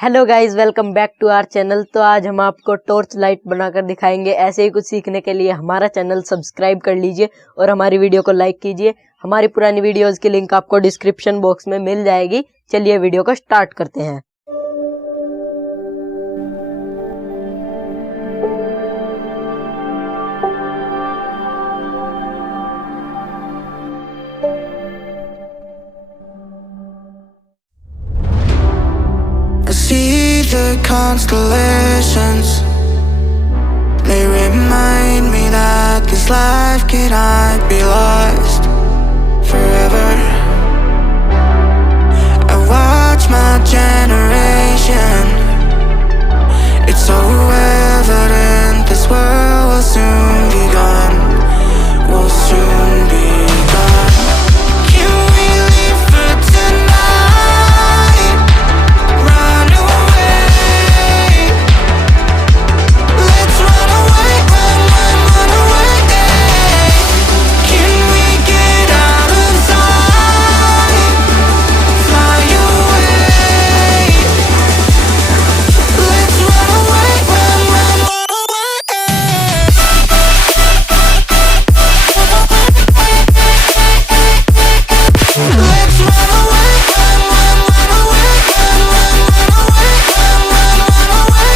Hello guys, welcome back to our channel. तो आज हम आपको टॉर्च लाइट बनाकर दिखाएंगे। ऐसे ही कुछ सीखने के लिए हमारा चैनल सब्सक्राइब कर लीजिए और हमारी वीडियो को लाइक कीजिए। हमारी पुरानी वीडियोस की लिंक आपको डिस्क्रिप्शन बॉक्स में मिल जाएगी। चलिए वीडियो को स्टार्ट करते हैं। I see the constellations. They remind me that this life cannot be lost forever. I watch my generation. It's so evident this world will soon be gone. Will soon be gone. Can we leave for tonight? Run away. Let's run away, run away. Can we get out of sight? Fly away. Let's run away, run away. Let's run away, run away, run away, run away.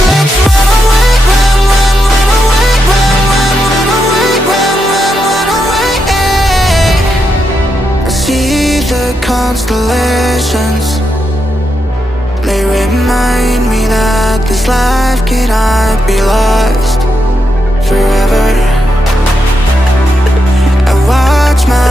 Let's run away, run away, run away. Let's run away, run away, run away. I see the constellations. They remind me that this life cannot be lost forever. I watch my